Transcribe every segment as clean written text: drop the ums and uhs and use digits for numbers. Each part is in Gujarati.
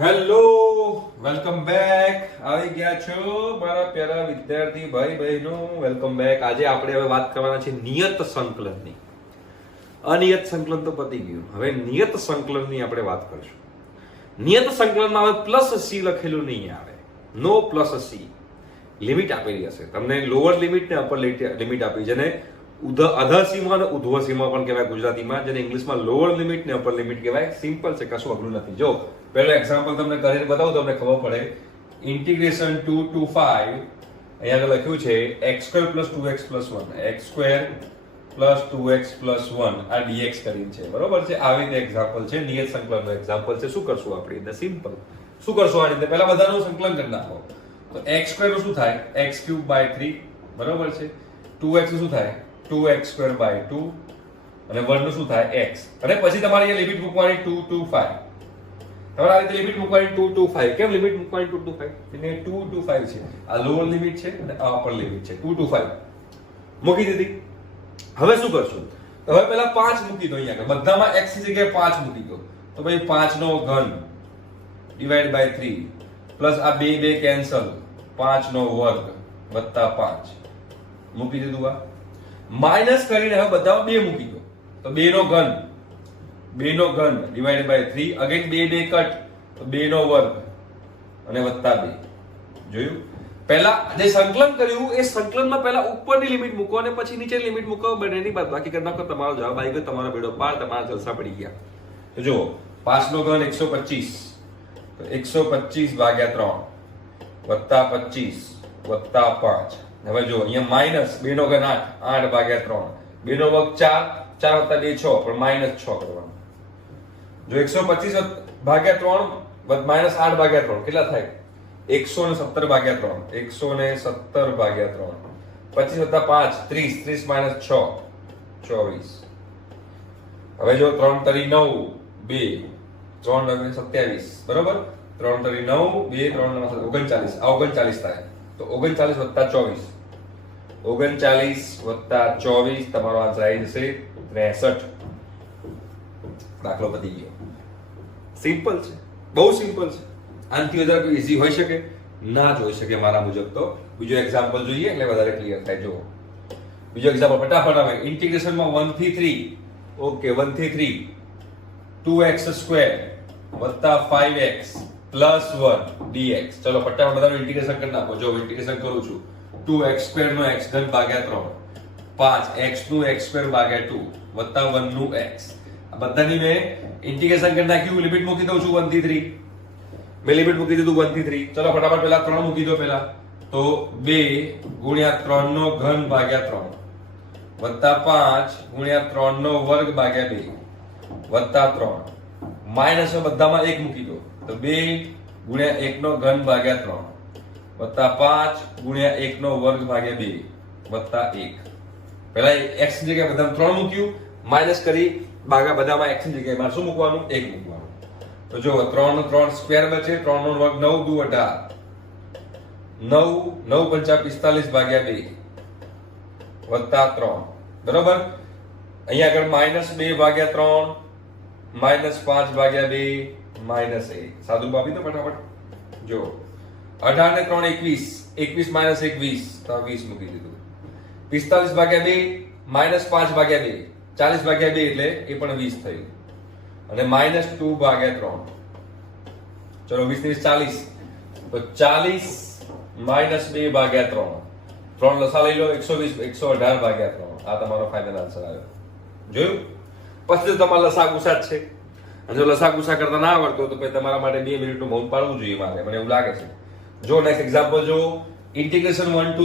Hello, welcome back. આવી ગયા છો મારા પ્યારા વિદ્યાર્થી ભાઈ બહેનો, વેલકમ બેક. આજે આપણે હવે વાત કરવાના છે નિયત સંકલનની. અનિયત સંકલન તો પતી ગયું, હવે નિયત સંકલનની આપણે વાત કરીશું. નિયત સંકલનમાં હવે પ્લસ સી લખેલું નહીં આવે, નો પ્લસ સી. લિમિટ આપેલી હશે તમને, લોઅર લિમિટ ને અપર લિમિટ આપી, જેને અધર સીમા અને ઉધ્વ સીમા પણ કહેવાય ગુજરાતીમાં, જેને ઇંગ્લિશમાં લોઅર લિમિટ ને અપર લિમિટ કહેવાય. સિમ્પલ છે, કશું અઘરું નથી. જો પહેલો એક્ઝામ્પલ તમને કરીને બતાવું, તમને ખબર પડે. ઇન્ટિગ્રેશન 2 to 5, અહીંયા આગળ લખ્યું છે x² + 2x + 1, x² + 2x + 1 આ dx કરીને છે, બરોબર છે. આવી રીતે એક્ઝામ્પલ છે, નિયત સંકલનનો એક્ઝામ્પલ છે. શું કરશું આપણે? એટલે સિમ્પલ શું કરશું? આ રીતે પહેલા બધાનું સંકલન કરી નાખો. તો x² નું શું થાય? x³/3, બરોબર છે. 2x નું શું થાય? 2x²/2, અને 1 નું શું થાય? x. અને પછી તમારે અહીંયા લિમિટ મૂકવાની 2 to 5. તમારે આ રીતે લિમિટ મૂકવાની 2 to 5. કેમ લિમિટ મૂકવાની 2 to 5? એટલે 2 to 5 છે. આ લોઅર લિમિટ છે અને આ અપર લિમિટ છે. 2 to 5 મૂકી દીધી. હવે શું કરશું? તો હવે પહેલા 5 મૂકી દો. અહીંયા બધામાં x ની જગ્યાએ 5 મૂકી દો. તો ભાઈ 5 નો ઘન / 3 પ્લસ આ 2 કેન્સલ, 5 નો વર્ગ વત્તા 5 મૂકી દીધું. આ માઇનસ કરીને હવે બધામાં 2 મૂકી દો. તો 2 નો ઘન / 3, અગેન 2 કટ, તો 2 નો વર્ગ અને વત્તા 2. જોયું? પહેલા જે સંકલન કર્યું એ સંકલનમાં પહેલા ઉપરની લિમિટ મૂકો અને પછી નીચેની લિમિટ મૂકો, બંનેની બાદબાકી કરી નાખો. તમારો જવાબ આવી ગયો, તમારો બેડો પાર, તમારા જલસા પડી ગયા. તો જો 5 નો ઘન 125, તો 125/3 વત્તા 25 વત્તા 5. હવે જો અહીંયા માઇનસ 2 નો ઘન 8, 8/3, 2 નો વર્ગ 4, 4 વત્તા 2 6, પણ માઇનસ 6 કરવાનું. જો 125/3 માઇનસ 8/3 કેટલા થાય? 117/3, 117/3. 25 વત્તા 5 30, 30 માઇનસ 6 24. હવે જો 3 તરી 9 2, 3 9 27, બરોબર. 3 તરી 9 2, 3 9 39, આ 39 થાય. તો 39 વત્તા 24, 39 વત્તા 24, તમારો આન્સર આવી જશે 63. દાખલો પતી ગયો. સિમ્પલ છે, બહુ સિમ્પલ છે. આનાથી વધારે કોઈ ઈઝી હોઈ શકે? ના જ હોઈ શકે મારા મુજબ. તો બીજો એક્ઝામ્પલ જોઈએ એટલે વધારે ક્લિયર થાય. જો બીજો એક્ઝામ્પલ ફટાફટ આવે. ઇન્ટિગ્રેશનમાં 1 થી 3, ઓકે, 1 થી 3 2x² વત્તા 5x પ્લસ 1 dx. ચલો ફટાફટ બધાનું ઇન્ટિગ્રેશન કરી નાખો. જો ઇન્ટિગ્રેશન કરું છું, 2x² નો x³ 5x નું x²/2 વત્તા 1 નું x. આ બધાની મેં ઇન્ટિગ્રેશન કરી નાખ્યું. લિમિટ મૂકી દઉં છું 1 થી 3. મેં લિમિટ મૂકી દીધું 1 થી 3. ચલો ફટાફટ પહેલા 3 મૂકી દો. પહેલા તો 2 ગુણ્યા 3 નો ઘન ભાગ્યા 3 વત્તા 5 ગુણ્યા 3 નો વર્ગ ભાગ્યા 2 વત્તા 3. માઇનસ બધામાં 1 મૂકી દો. તો 2 ગુણ્યા 1 નો ઘન ભાગ્યા 3 વત્તા 5 ગુણ્યા 1 નો વર્ગ ભાગ્યા 2 વત્તા 1. પહેલા x ની જગ્યાએ બધામાં 3 મૂક્યું, માઇનસ કરી ભાગા બધામાં x ની જગ્યાએ મારે શું મૂકવાનું? 1 મૂકવાનું. તો જો 3 નો 3 સ્ક્વેર બચે, 3 નો વર્ગ 9 દુ 18, 9 9 પંચા 45/2 વત્તા 3, બરોબર. અહીંયા આગળ -2/3 -5/2 -1. સાદું આપી દો ફટાફટ. જો 18 ને 3 21, 21 - 21 તો 20 મૂકી દીધું. 45/2 -5/2, 40/2 એટલે એ પણ 20 થયું. અને -2/3. ચલો 20 ને 40, તો 40 -2/3. 3 લસા લઈ લો, 120, 118/3. આ તમારો ફાઇનલ આન્સર આવ્યો. જોયું? પછી તો તમારા લસા ગુસા જ છે. અને જો લસા ગુસા કરતા ના આવડતો તો પછી તમારા માટે 2 મિનિટનું મૌન પાડવું જોઈએ મારે, મને એવું લાગે છે. જો નેક્સ્ટ એક્ઝામ્પલ જો. Integration 1 to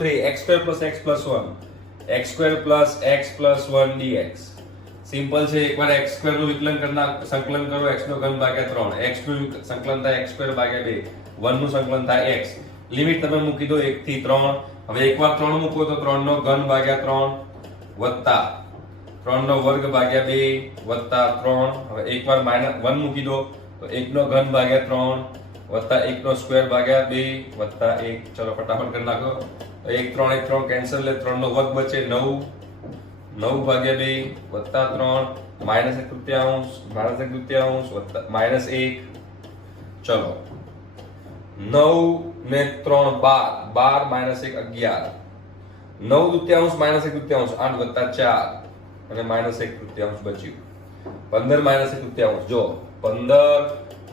3 x² + x + 1, x² + x + 1 dx. Simple છે. એકવાર x² નું વિકલન કરના સંકલન કરો, x નો ઘન ભાગ્યા 3, x નું સંકલન થાય x²/2, 1 નું સંકલન થાય x. લિમિટ તમે મૂકી દો 1 થી 3. હવે એકવાર 3 મૂકો તો 3 નો ઘન ભાગ્યા 3 વત્તા 3 નો વર્ગ ભાગ્યા 2 વત્તા 3. હવે એકવાર -1 મૂકી દો તો 1 નો ઘન ભાગ્યા 3 વત્તા 1 નો સ્ક્વેર ભાગ્યા 2 વત્તા 1. ચલો ફટાફટ કરી નાખો. 1 3 1 3 કેન્સલ, એટલે 3 નો વર્ગ બચે 9, 9/2 વત્તા 3, માઇનસ 1 તૃતીયાંશ માઇનસ 1 તૃતીયાંશ વત્તા માઇનસ 1. ચલો 9 ને 3 12 12 માઇનસ 1 11. 9 તૃતીયાંશ માઇનસ 1 તૃતીયાંશ 8 વત્તા 4 અને માઇનસ 1 તૃતીયાંશ બચ્યું. 15 માઇનસ 1 તૃતીયાંશ જો 15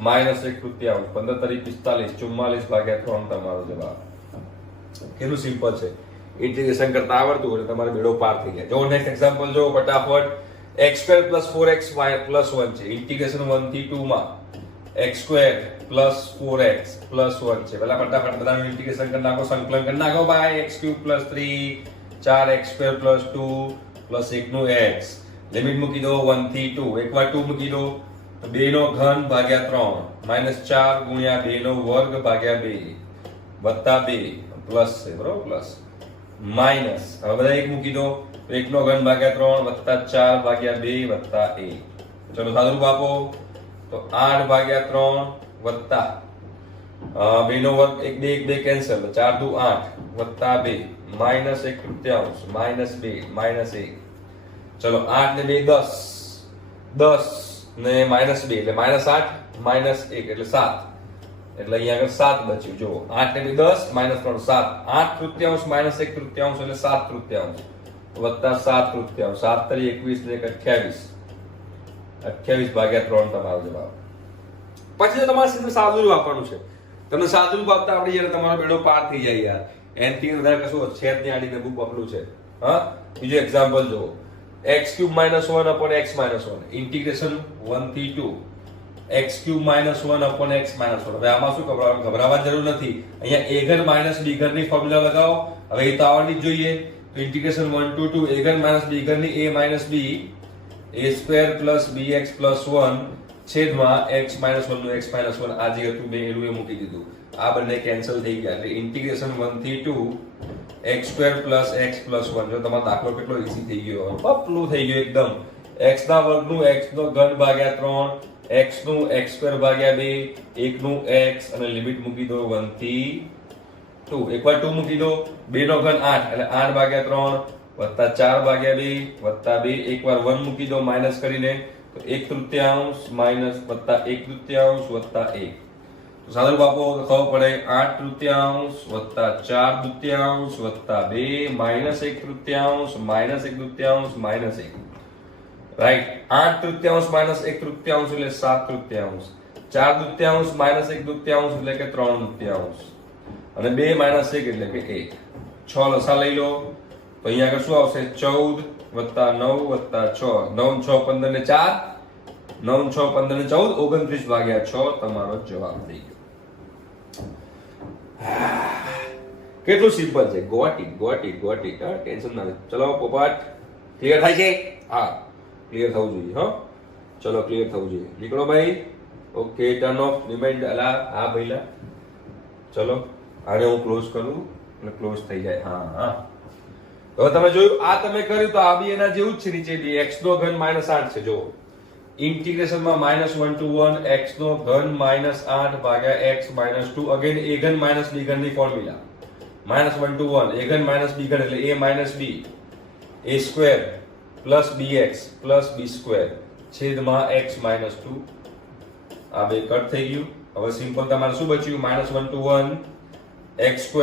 માઇનસ 1 તૃતીયાંશ 15 તરી 45 44 ભાગ્યા 3 તમારો જવાબ. કેટલું સિમ્પલ છે. ઇન્ટિગ્રેશન કરતા આવડતું હોય તમારે બેડો પાર થઈ જાય. જો નેક્સ્ટ એક્ઝામ્પલ જો ફટાફટ. x² + 4xy + 1 છે. ઇન્ટિગ્રેશન 1 થી 2 માં x² + 4x + 1 છે. પહેલા ફટાફટ બધાનું ઇન્ટિગ્રેશન કરી નાખો, સંકલન કરી નાખો ભાઈ. x³ + 3 4x² + 2 + 1 નું x. લિમિટ મૂકી દો 1 થી 2. એકવાર 2 મૂકી દો તો 2 નો ઘન ભાગ્યા 3 -4 ગુણ્યા 2 નો વર્ગ ભાગ્યા 2 વત્તા 2 પ્લસ છે બરોબર પ્લસ માઇનસ. હવે બધા એક મૂકી દો તો 1 નો ઘન ભાગ્યા 3 વત્તા 4 ભાગ્યા 2 વત્તા 1. ચલો સાદુરૂપ આપો તો 8 ભાગ્યા 3 વત્તા 2 નો વર્ગ 1 2 1 2 કેન્સલ 4 દુ 8 વત્તા 2 માઇનસ 1 તૃતીયાંશ માઇનસ 2 માઇનસ 1. ચલો 8 ને 2 10 ને માઇનસ 2 એટલે -8 માઇનસ 1 એટલે 7. એટલે અહીંયા આગળ 7 બચ્યું. જો 8 ને 10 -3 7 8 તૃતીયાંશ માઇનસ 1 તૃતીયાંશ એટલે 7 તૃતીયાંશ વત્તા 7 તૃતીયાંશ 7 તરી 21 ને 28 28 ભાગ્યા 3 તમારો જવાબ. પછી તમારે સીધું સાદુરૂપ આપવાનું છે. તમને સાદુરૂપ આપતા આવડી જાય તમારો બેડો પાર થઈ જાય યાર. એનથી વધારે કશું છેદ ની આડી નબુ પકડું છે. હા બીજો એક્ઝામ્પલ જો x³ - 1 upon x - 1 ઇન્ટિગ્રેશન 1 થી 2 x³ - 1 upon x - 1. હવે આમાં શું ગભરાવાની જરૂર નથી. અહીંયા a ઘન માઇનસ b ઘન ની ફોર્મ્યુલા લગાવો. હવે એ તો આવડવી જ જોઈએ. તો ઇન્ટિગ્રેશન 1 to 2 a ઘન માઇનસ b ઘન ની a minus b a² + bx + 1 છેદમાં x - 1 નું x - 1 આ જે હતું મેં એનું એ મૂકી દીધું. આ બંને કેન્સલ થઈ ગયા. એટલે ઇન્ટિગ્રેશન 1 થી 2 x² + x + 1. જો તમારો દાખલો કેટલો ઈઝી થઈ ગયો, પપલું થઈ ગયું એકદમ. x ના વર્ગનું x નો ઘન ભાગ્યા 3 x નું x² ભાગ્યા 2 1 નું x અને લિમિટ મૂકી દો 1 થી 2. એકવાર 2 મૂકી દો 2 નો ઘન 8 એટલે 8 ભાગ્યા 3 વત્તા 4 ભાગ્યા 2 વત્તા 2. એકવાર 1 મૂકી દો માઇનસ કરીને તો 1 તૃતીયાંશ માઇનસ વત્તા 1 તૃતીયાંશ વત્તા 1. તો સાદુરૂપ આપો તો ખબર પડે 8 તૃતીયાંશ વત્તા 4 તૃતીયાંશ વત્તા 2 માઇનસ 1 તૃતીયાંશ માઇનસ 1 તૃતીયાંશ માઇનસ 1. રાઈટ. 8 તૃતીયાંશ માઇનસ 1 તૃતીયાંશ એટલે 7 તૃતીયાંશ. 4 તૃતીયાંશ માઇનસ 1 તૃતીયાંશ એટલે કે 3 તૃતીયાંશ અને 2 માઇનસ 1 એટલે કે 1. 6 લસા લઈ લો તો અહીંયા આગળ શું આવશે 14 વત્તા 9 વત્તા 6 9 6 15 ને 4 9 6 15 ને 14 29 ભાગ્યા 6 તમારો જવાબ થઈ ગયો. કેટલું સિમ્પલ છે. ગોટ ઇટ ટેન્શન ના લે. ચલો પોપટ ક્લિયર થાય છે. હા ક્લિયર થવું જોઈએ. હા ચલો ક્લિયર થવું જોઈએ. નીકળો ભાઈ. ઓકે ટર્ન ઓફ રિમાઇન્ડ અલા હા ભઈલા. ચલો આને હું ક્લોઝ કરું એટલે ક્લોઝ થઈ જાય. હા હવે તમે જોયું આ તમે કર્યું તો આ બી એના જેવું જ છે. નીચે બી x નો ઘન -8 છે. જો ઇન્ટિગ્રેશનમાં -1 to 1 x નો ઘન -8 ભાગ્યા x - 2 અગેન a ઘન માઇનસ b ઘન ની ફોર્મ્યુલા -1 to 1 a ઘન માઇનસ b ઘન એટલે a minus b a² + bx + b² છેદમાં x - 2. આ બે કટ થઈ ગયું. હવે સિમ્પલ તમારે શું બચ્યું -1 to 1 x²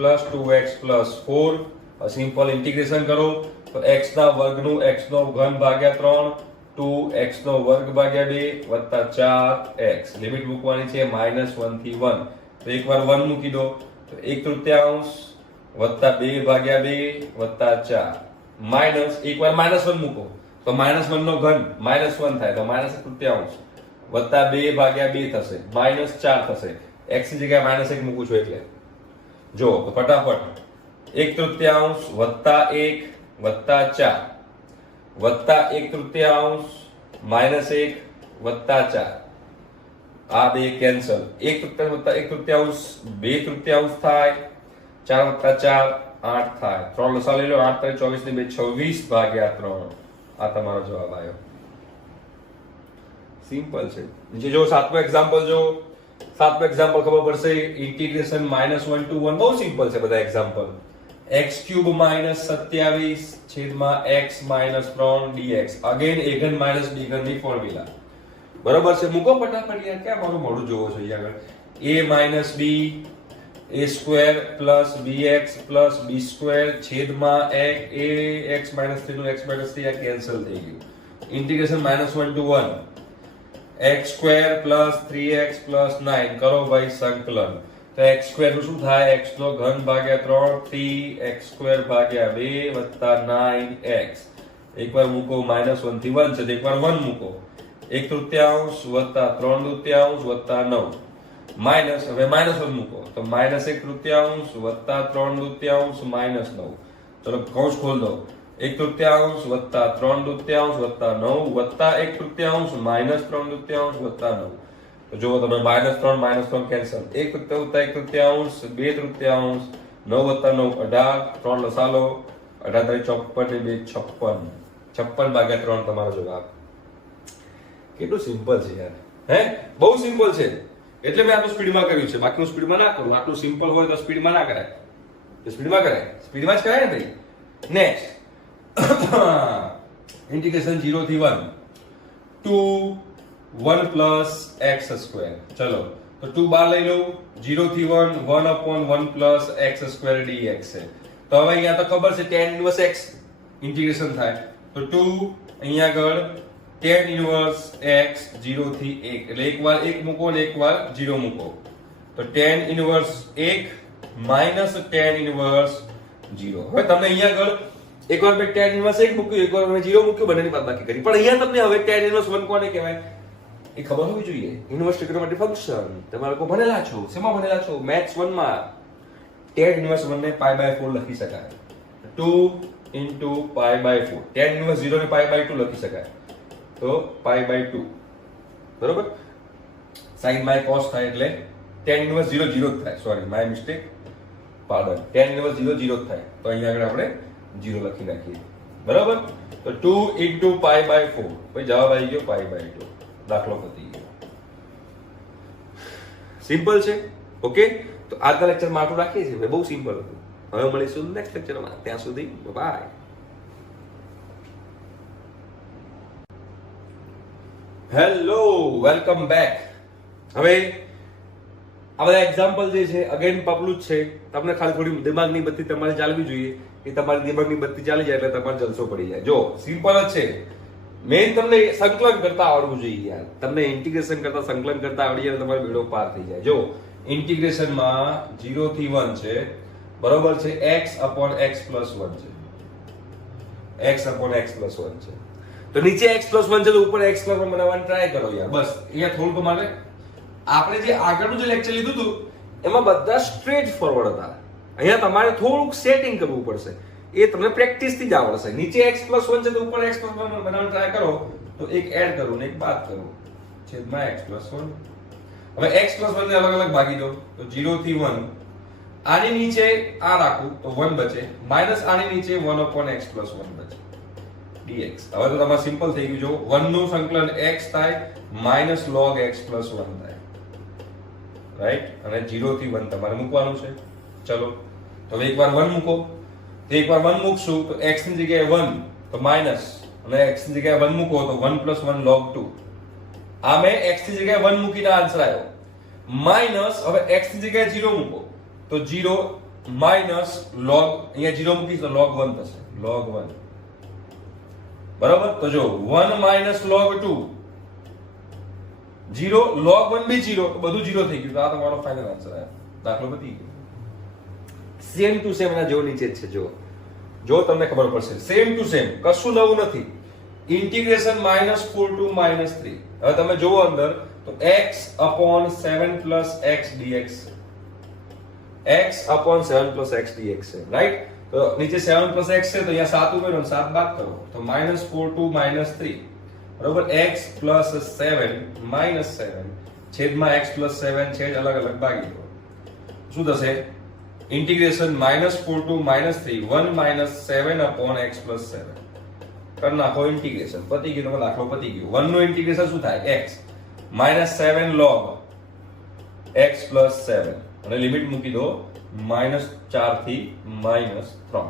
+ 2x + 4. Simple integration કરો તો x ના વર્ગનું x નો ઘન ભાગ્યા 3 2x નો વર્ગ ભાગ્યા 2 વત્તા 4x. લિમિટ મૂકવાની છે -1 થી 1. તો એકવાર 1 મૂકી દો તો 1 તૃતીયાંશ વત્તા 2 ભાગ્યા 2 વત્તા 4 માઇનસ એકવાર -1 મૂકો તો -1 નો ઘન -1 થાય તો -1 તૃતીયાંશ વત્તા 2 ભાગ્યા 2 થશે -4 થશે. x ની જગ્યાએ -1 મૂકું છું એટલે જો તો ફટાફટ 1 તૃતીયાંશ વત્તા 1 વત્તા 4 વત્તા 1 તૃતીયાંશ -1 વત્તા 4. આ બે કેન્સલ. 1 તૃતીયાંશ વત્તા 1 તૃતીયાંશ 2 તૃતીયાંશ થાય 4 વત્તા 4 8 થાય. 3 લસા લઈ લો 8 × 24 ને 2 26 ભાગ્યા 3. આ તમારો જવાબ આવ્યો. સિમ્પલ છે. નીચે જો સાતમો એક્ઝામ્પલ જો સાતમો એક્ઝામ્પલ ખબર પડશે. ઇન્ટિગ્રેશન -1 to 1 બહુ સિમ્પલ છે બધા એક્ઝામ્પલ. x ક્યુબ માઇનસ 27 છેદમાં x minus 3 dx. Again a ઘન માઇનસ b ઘન ની ફોર્મ્યુલા. બરોબર છે, મૂકો ફટાફટ યાર, ક્યાં મારું મોઢું જોવો છો અહીંયા આગળ. a minus b a square plus bx plus b square છેદમાં x માઇનસ 3 નું x માઇનસ 3 આ કેન્સલ થઈ ગયું. Integration -1 to 1 x square plus 3x plus 9 કરો ભાઈ સંકલન. તો x સ્ક્વેર નું શું થાય? x નો ઘન ભાગ્યા 3 3x સ્ક્વેર ભાગ્યા 2 વત્તા 9x. એકવાર મૂકો -1 થી 1 છે તો એકવાર 1 મૂકો. 1/3 વત્તા 3/3 વત્તા 9 માઇનસ, હવે -1 મૂકો તો -1/3 વત્તા 3/3 -9. ચલો કૌંસ ખોલ દો. 1/3 વત્તા 3/3 વત્તા 9 વત્તા 1/3 -3/3 વત્તા 9. તો જો તમે -3 કેન્સલ. 1/3 1/3 2/3 9 વત્તા 9 18 3 લસાલો 18 54 ને 2 56. 56 ભાગ્યા 3 તમારો જવાબ. કેટલું સિમ્પલ છે યાર, હે? બહુ સિમ્પલ છે, એટલે મેં આટલું સ્પીડમાં કર્યું છે. બાકીનું સ્પીડમાં ના કરું. આટલું સિમ્પલ હોય તો સ્પીડમાં ના કરાય. તો સ્પીડમાં કરાય, સ્પીડમાં જ કરાય ને ભાઈ. નેક્સ્ટ ઇન્ટિગ્રેશન 0 થી 1 2 1 પ્લસ x સ્ક્વેર. ચલો તો 2 બાર લઈ લઉં. 0 થી 1 1/1 પ્લસ x સ્ક્વેર dx છે. તો હવે અહીંયા તો ખબર છે tan ઇન્વર્સ x ઇન્ટિગ્રેશન થાય. તો 2 અહીંયા આગળ tan ઇન્વર્સ x 0 થી 1 એટલે એકવાર 1 મૂકો ને એકવાર 0 મૂકો. તો tan inverse 1 minus tan inverse 0. હવે તમને અહીંયા આગળ એકવાર મેં tan ઇન્વર્સ 1 મૂક્યું, એકવાર મેં 0 મૂક્યું, બંનેની બાદબાકી કરી. પણ અહીંયા તમને હવે tan ઇન્વર્સ 1 કોને કહેવાય એ ખબર હોવી જોઈએ. ઇન્વર્સ ટ્રિગ્નોમેટ્રી ફંક્શન તમે લોકો ભણેલા છો. શેમાં ભણેલા છો? મેથ્સ 1 માં. tan ઇન્વર્સ 1 ને π/4 લખી શકાય. 2 into π/4. tan ઇન્વર્સ 0 ને π/2 લખી શકાય. તો π/2 બરોબર. sin my cos થાય એટલે tan ઇન્વર્સ 0 0 જ થાય. Sorry, my mistake, pardon. tan inverse 0 0 જ થાય. તો અહીંયા આગળ આપણે 0 લખી નાખીએ. બરાબર. તો 2 into π/4. ભાઈ જવાબ આવી ગયો π/2. દાખલો પતી ગયો. સિમ્પલ છે. ઓકે, તો આજના લેક્ચરમાં આટલું રાખીએ છીએ. બહુ સિમ્પલ હતું. હવે મળીશું નેક્સ્ટ લેક્ચરમાં. ત્યાં સુધી બાય. Hello, welcome back. હવે આ બધા એક્ઝામ્પલ જે છે અગેન પપલું જ છે. તમને ખાલી થોડી દિમાગની બત્તી તમારે ચાલવી જોઈએ. કે તમારી દિમાગની બત્તી ચાલી જાય એટલે તમારે જલસો પડી જાય. જો સિમ્પલ જ છે. મેઇન તમને સંકલન કરતા આવડવું જોઈએ યાર. તમને ઇન્ટિગ્રેશન કરતા સંકલન કરતા આવડી જાય તમારો બેડો પાર થઈ જાય. જો ઇન્ટિગ્રેશનમાં 0 થી 1 છે, બરોબર છે. x upon x plus 1 છે. x upon x plus 1 છે. તો નીચે x plus 1 છે તો ઉપર x plus 1 બનાવવાની ટ્રાય કરો યાર. બસ અહીંયા થોડું તમારે આપણે જે આગળનું જે લેક્ચર લીધું હતું એમાં બધા સ્ટ્રેટ ફોરવર્ડ હતા. અહીંયા તમારે થોડુંક સેટિંગ કરવું પડશે. એ તમને પ્રેક્ટિસ થી જ આવડશે. નીચે x plus 1 છે તો ઉપર x plus 1 બનાવવાની ટ્રાય કરો તો એક એડ કરું ને એક બાદ કરું છેદમાં x plus 1. હવે x plus 1 ને અલગ અલગ ભાગી દો તો 0 થી 1. આની નીચે આ રાખું તો 1 બચે, માઇનસ આની નીચે 1/x plus 1 બચે dx. હવે તો તમારે સિમ્પલ થઈ ગયું. જો 1 નું સંકલન x થાય માઇનસ log x plus 1 થાય, રાઈટ. અને 0 થી 1 તમારે મૂકવાનું છે. ચલો તો એકવાર 1 મૂકો. તો એકવાર 1 મૂકશું તો x ની જગ્યાએ 1 તો માઇનસ, અને x ની જગ્યાએ 1 મૂકો તો 1 plus 1 log 2. આ મેં x ની જગ્યાએ 1 મૂકીને આન્સર આવ્યો. માઇનસ હવે x ની જગ્યાએ 0 મૂકો તો 0 માઇનસ log, અહીંયા 0 મૂકીશ તો log 1 થશે. log 1 બરાબર. તો જો 1 માઇનસ log 2 0, log 1 બી 0, તો બધું 0 થઈ ગયું. તો આ તમારો ફાઇનલ આન્સર આવ્યો. દાખલો પતી ગયો. સેમ ટુ સેમ એના જેવો નીચે જ છે. જો તમને ખબર પડશે. સેમ ટુ સેમ, કશું નવું નથી. Integration -4 to -3. હવે તમે જોવો અંદર તો x upon 7 plus x dx. x upon 7 plus x dx છે, રાઈટ. તો નીચે 7 plus x છે તો અહીંયા 7 ઉમેરો 7 બાદ કરો તો -4 to -3. બરોબર. x plus 7 minus 7 છેદમાં x plus 7 છેદ અલગ અલગ ભાગી દો. શું થશે? Integration -4 to -3 1 minus 7 upon x plus 7. કર નાખો ઇન્ટિગ્રેશન. પતી ગયું. તમારો દાખલો પતી ગયો. 1 નું ઇન્ટિગ્રેશન શું થાય? x -7 log x plus 7 અને લિમિટ મૂકી દો -4 થી -3.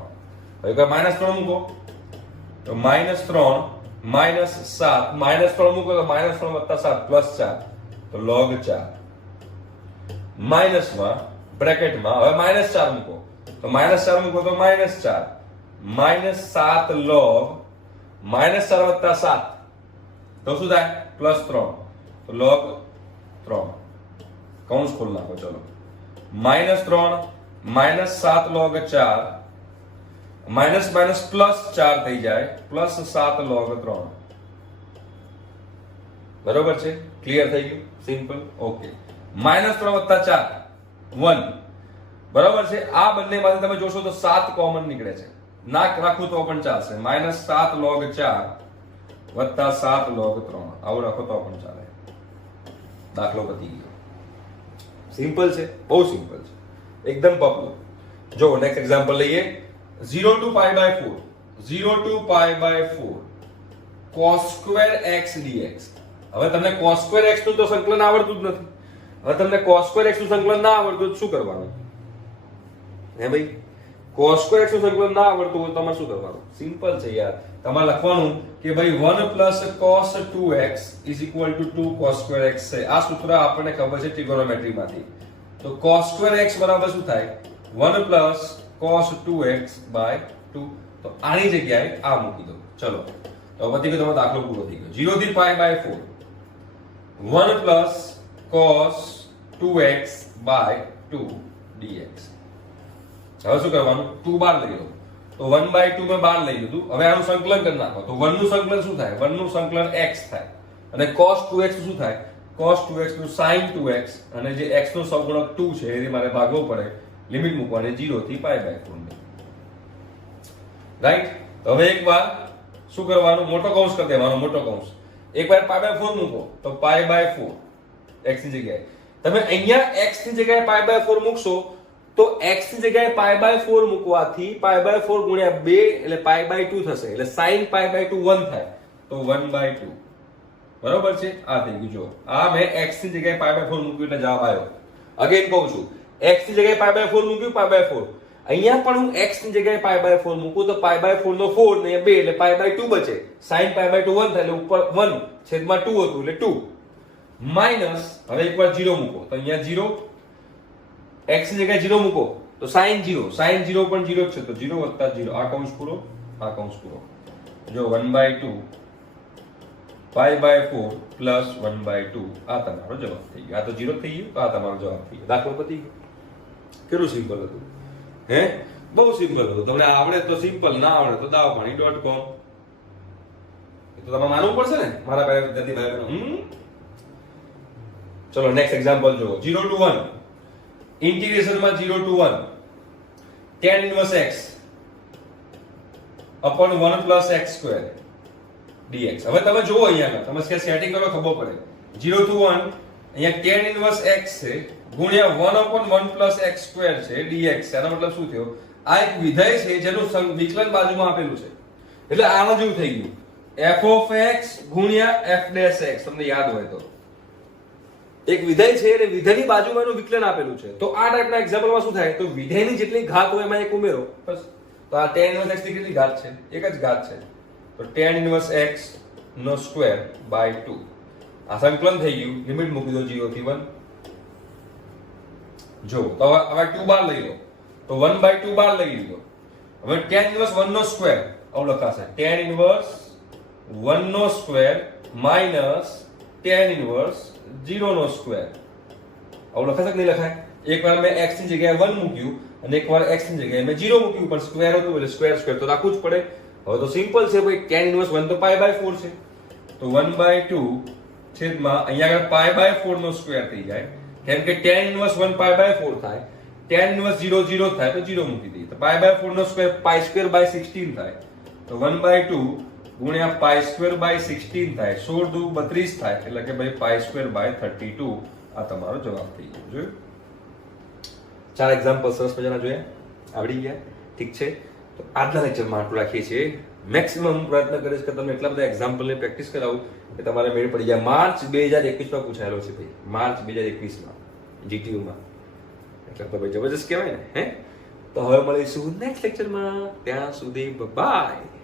હવે કે -3 મૂકો તો -3 -7 -3 મૂકો તો -3 + 7 + 4 તો log 4 માઇનસમાં બ્રેકેટમાં હવે -4 મૂકો તો -4 મૂકો તો -4 -7 log -4 + 7 તો શું થાય +3 તો log 3 કૌંસ ખોલ નાખો ચલો -3 -7 log 4 માઇનસ માઇનસ +4 થઈ જાય +7 log 3 બરોબર છે ક્લિયર થઈ ગયું સિમ્પલ ઓકે -3 + 4 1 બરોબર છે આ બંનેમાંથી તમે જોશો તો 7 કોમન નીકળે છે ના રાખું તો પણ ચાલશે -7 log 4 + 7 log 3 આવું રાખો તો પણ ચાલે દાખલો પતી ગયો સિમ્પલ છે બહુ સિમ્પલ છે એકદમ પપલું જો નેક્સ્ટ એક્ઝામ્પલ લઈએ 0 to pi by 4 0 to pi by 4 cos square x dx હવે તમને cos square x નું તો સંકલન આવડતું જ નથી હવે તમને cos square x નું સંકલન ના આવડતું તો શું કરવાનું હે ભાઈ cos square x નું સંકલન ના આવડતું હોય તો તમારે શું કરવાનું સિમ્પલ છે યાર તમારે લખવાનું કે ભાઈ 1 + cos 2x = 2 cos square x છે આ સૂત્ર આપણને ખબર છે ટ્રિગોનોમેટ્રી માંથી તો cos square x બરાબર શું થાય 1 + cos 2x by 2 તો આની જગ્યાએ આ મૂકી દો ચલો તો પતી ગયો તમારો દાખલો પૂરો થઈ ગયો 0 થી pi by 4 1 + cos 2x by 2 dx હવે શું કરવાનું 2 બાર લઈ લો તો 1/2 મેં બાર લઈ લીધું હવે આનું સંકલન કરી નાખો તો 1 નું સંકલન શું થાય 1 નું સંકલન x થાય અને cos 2x શું થાય cos 2x નું sin 2x અને જે x નો સહગુણક 2 છે એ મારે ભાગવો પડે લિમિટ મૂકવાની 0 થી pi by 4 ની રાઈટ તો હવે એકવાર શું કરવાનું મોટો કૌંસ કરી દેવાનો મોટો કૌંસ એકવાર pi by 4 મૂકો તો pi by 4 x ની જગ્યાએ તમે અહીંયા x ની જગ્યાએ pi by 4 મૂકશો તો x ની જગ્યાએ pi by 4 મૂકવાથી pi by 4 ગુણ્યા 2 એટલે pi by 2 થશે એટલે sin pi by 2 1 થાય તો 1/2 બરોબર છે આ થઈ ગયું જો આ મેં x ની જગ્યાએ pi by 4 મૂક્યું એટલે જવાબ આવ્યો અગેન કહું છું x ની જગ્યાએ pi by 4 મૂક્યું pi by 4 અહીંયા પણ હું x ની જગ્યાએ pi by 4 મૂકું તો pi by 4 નો 4 ને 2 એટલે pi by 2 બચે sin pi by 2 1 થાય એટલે ઉપર 1 છેદમાં 2 હતું એટલે 2 માઈનસ હવે એકવાર 0 મૂકો તો અહીંયા 0 x ની જગ્યાએ 0 મૂકો તો sin 0 પણ 0 જ છે તો 0 + 0 આ કૌંસ પૂરો જો 1/2 pi by 4 plus 1/2 આ તમારો જવાબ થઈ ગયો આ તો 0 થઈ ગયું તો આ તમારો જવાબ થઈ ગયો દાખલો પતી ગયો કેટલું સિમ્પલ હતું હે બહુ સિમ્પલ હતું તમને આવડે તો સિમ્પલ ના આવડે તો dawpani.com એ તો તમારે માનવું પડશે ને મારા પહેલા વિદ્યાર્થી ભાઈ બહેનો ચલો નેક્સ્ટ એક્ઝામ્પલ જો 0 to 1 ઇન્ટિગ્રેશન માં 0 to 1 tan inverse x upon 1 plus x square dx હવે તમે જુઓ અહીંયા તમે સેટિંગ કરો ખબર પડે 0 to 1 અહીંયા tan inverse x છે ગુણ્યા 1 upon 1 plus x square છે dx એનો મતલબ શું થયો આ એક વિધેય છે જેનું વિકલન બાજુમાં આપેલું છે એટલે આના જેવું થઈ ગયું f of x ગુણ્યા f dash x તમને યાદ હોય તો એક વિધેય છે અને વિધેયની બાજુમાં એનું વિકલન આપેલું છે તો આ ટાઈપના એક્ઝામ્પલમાં શું થાય તો વિધેયની જેટલી ઘાત હોય એમાં એક ઉમેરો બસ તો આ tan inverse x ની કેટલી ઘાત છે એક જ ઘાત છે તો tan inverse x નો સ્ક્વેર બાય 2 આ સંકલન થઈ ગયું લિમિટ મૂકી દો 0 થી 1 જો તો હવે 2 બાર લઈ લો તો 1/2 બાર લઈ લીધો હવે tan inverse 1 નો સ્ક્વેર આવું લખાશે tan inverse 1 નો સ્ક્વેર માઈનસ tan inverse 0 નો સ્ક્વેર આવું લખાશે કે નહીં લખાય એકવાર મેં x ની જગ્યાએ 1 મૂક્યું અને એકવાર x ની જગ્યાએ મેં 0 મૂક્યું પણ સ્ક્વેર હતું એટલે સ્ક્વેર તો રાખવું જ પડે હવે તો સિમ્પલ છે ભાઈ tan inverse 1 તો pi by 4 છે તો 1/2 છેદમાં અહીંયા આગળ pi by 4 નો સ્ક્વેર થઈ જાય કેમ કે tan inverse 1 pi by 4 થાય tan inverse 0 0 થાય તો 0 મૂકી દઈએ તો pi by 4 નો સ્ક્વેર pi square by 16 થાય તો 1/2 ગુણ્યા pi square by 16 થાય 16 દુ 32 થાય એટલે કે ભાઈ pi square by 32 આ તમારો જવાબ થઈ ગયો જોયું ચાર એક્ઝામ્પલ સરસ મજાના જોયા આવડી ગયા ઠીક છે તો આજના લેક્ચરમાં આટલું રાખીએ છીએ મેક્સિમમ હું પ્રયત્ન કરીશ કે તમને એટલા બધા એક્ઝામ્પલની પ્રેક્ટિસ કરાવું કે તમારે મેળ પડી જાય માર્ચ 2021 માં પૂછાયેલો છે ભાઈ માર્ચ 2021 માં જીટીયુ માં એટલે તો ભાઈ જબરજસ્ત કહેવાય ને. હે તો હવે મળીશું નેક્સ્ટ લેક્ચરમાં. ત્યાં સુધી બાય.